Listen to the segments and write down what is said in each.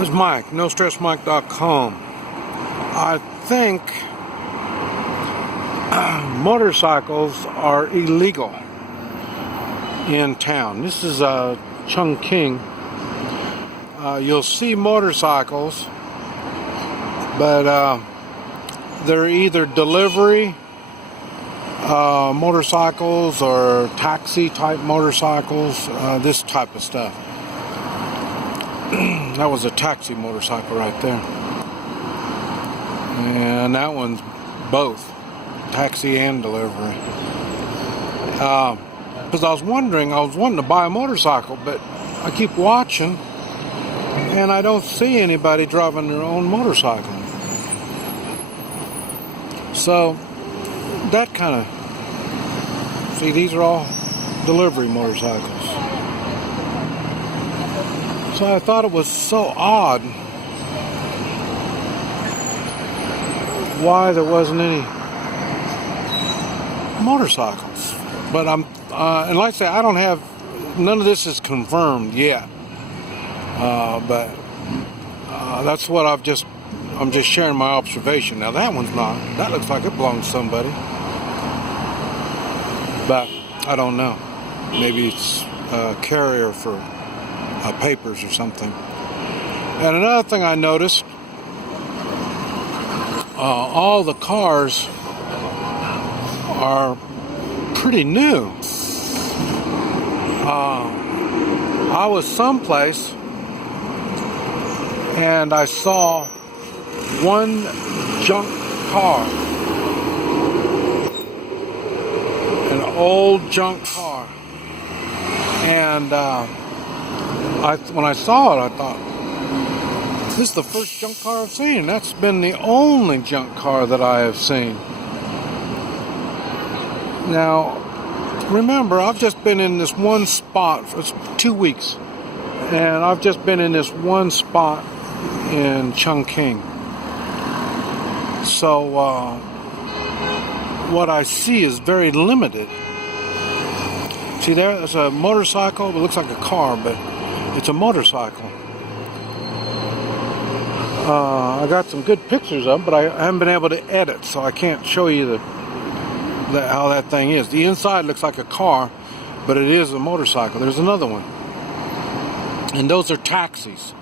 This is Mike, NoStressMike.com. I think motorcycles are illegal in town. This is Chongqing. You'll see motorcycles, but they're either delivery motorcycles or taxi type motorcycles, this type of stuff. That was a taxi motorcycle right there, and that one's both taxi and delivery. Because I was wanting to buy a motorcycle, but I keep watching and I don't see anybody driving their own motorcycle. So that kind of, see, these are all delivery motorcycles. So I thought it was so odd why there wasn't any motorcycles. But and like I say, I don't have, none of this is confirmed yet. But that's what I'm just sharing my observation. Now that one's not. That looks like it belongs to somebody. But I don't know. Maybe it's a carrier for papers or something. And another thing I noticed, all the cars are pretty new. I was someplace and I saw one junk car, an old junk car, and when I saw it, I thought, this is the first junk car I've seen. That's been the only junk car that I have seen. Now, remember, I've just been in this one spot for 2 weeks, and I've just been in this one spot in Chongqing. So, what I see is very limited. See, there's a motorcycle. It looks like a car, but it's a motorcycle. I got some good pictures of them, but I haven't been able to edit, so I can't show you how that thing is. The inside looks like a car, but it is a motorcycle. There's another one. And those are taxis.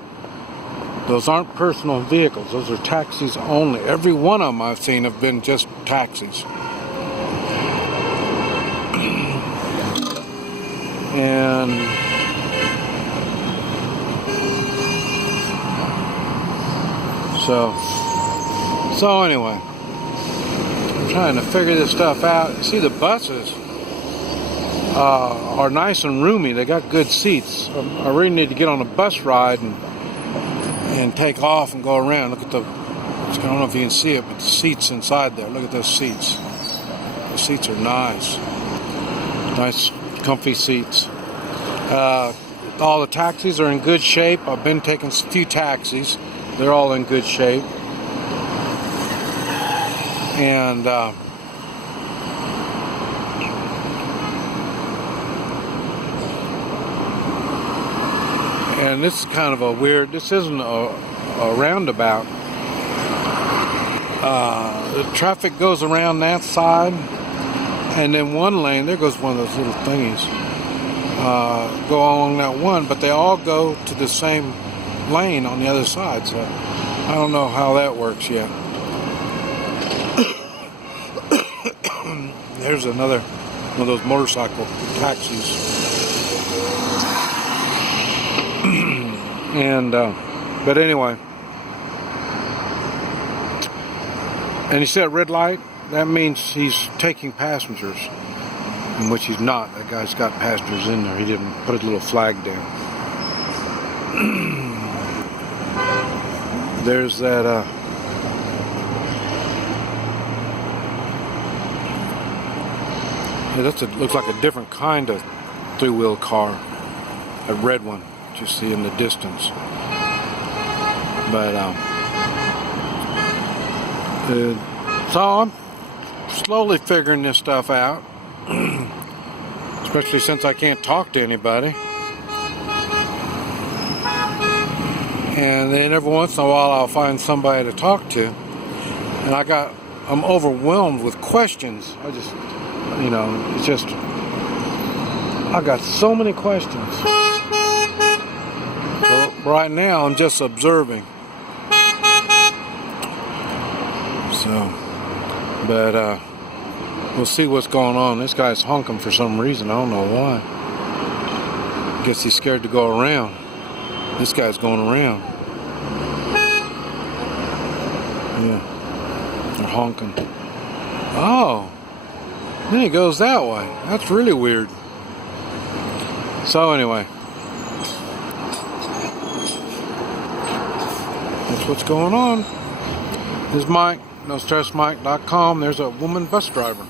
Those aren't personal vehicles. Those are taxis only. Every one of them I've seen have been just taxis. And so anyway, I'm trying to figure this stuff out. See, the buses are nice and roomy. They got good seats. I really need to get on a bus ride and take off and go around. Look at I don't know if you can see it, but the seats inside there. Look at those seats. The seats are nice. Nice, comfy seats. All the taxis are in good shape. I've been taking a few taxis. They're all in good shape. And this is kind of a weird, this isn't a roundabout. The traffic goes around that side, and then one lane, there goes one of those little thingies, go along that one, but they all go to the same lane on the other side, so I don't know how that works yet. There's another one of those motorcycle taxis. And but anyway, and he said red light, that means he's taking passengers, in which he's not. That guy's got passengers in there. He didn't put a little flag down. There's that yeah, looks like a different kind of three-wheel car, a red one. You see in the distance, but so I'm slowly figuring this stuff out, especially since I can't talk to anybody. And then every once in a while I'll find somebody to talk to. And I'm overwhelmed with questions. I just, it's just, I got so many questions. So right now I'm just observing. So, but we'll see what's going on. This guy's honking for some reason. I don't know why. I guess he's scared to go around. This guy's going around. Yeah, they're honking. Oh, then he goes that way. That's really weird. So anyway, that's what's going on. This is Mike, NoStressMike.com. There's a woman bus driver.